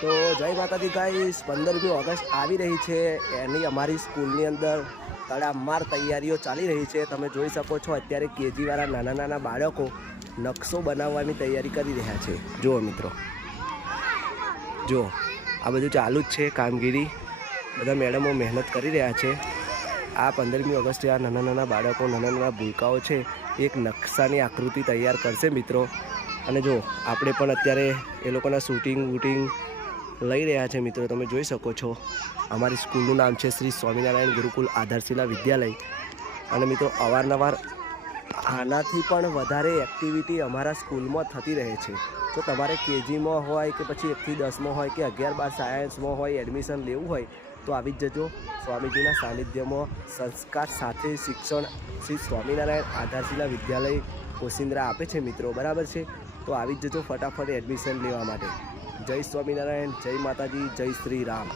તો જય માતાજી ગાઈસ, 15મી ઓગસ્ટ આવી રહી છે, એની અમારી સ્કૂલની અંદર તડામાર તૈયારીઓ ચાલી રહી છે। તમે જોઈ શકો છો અત્યારે કેજીવાળા નાના નાના બાળકો નકશો બનાવવાની તૈયારી કરી રહ્યા છે। જુઓ મિત્રો, જો આ બધું ચાલુ જ છે કામગીરી, બધા મેડમો મહેનત કરી રહ્યા છે। આ 15મી ઓગસ્ટે આ નાના નાના બાળકો, નાના નાના ભૂલકાઓ છે, એક નકશાની આકૃતિ તૈયાર કરશે મિત્રો। અને જો આપણે પણ અત્યારે એ લોકોના શૂટિંગ વૂટિંગ લઈ રહ્યા છે મિત્રો। તમે જોઈ શકો છો અમારી સ્કૂલનું નામ છે શ્રી સ્વામિનારાયણ ગુરુકુલ આધારશિલા વિદ્યાલય। અને મિત્રો અવારનવાર આનાથી પણ વધારે એક્ટિવિટી અમારા સ્કૂલમાં થતી રહે છે। તો તમારે કેજીમાં હોય કે પછી 1 થી 10માં હોય કે 11, 12 સાયન્સમાં હોય એડમિશન લેવું હોય તો આવી જ જજો। સ્વામીજીના સાનિધ્યમાં સંસ્કાર સાથે શિક્ષણ શ્રી સ્વામિનારાયણ આધારશિલા વિદ્યાલય કોશિંદ્રા આપે છે મિત્રો, બરાબર છે? તો આવી જ જજો ફટાફટ એડમિશન લેવા માટે। જય સ્વામિનારાયણ, જય માતાજી, જય શ્રી રામ।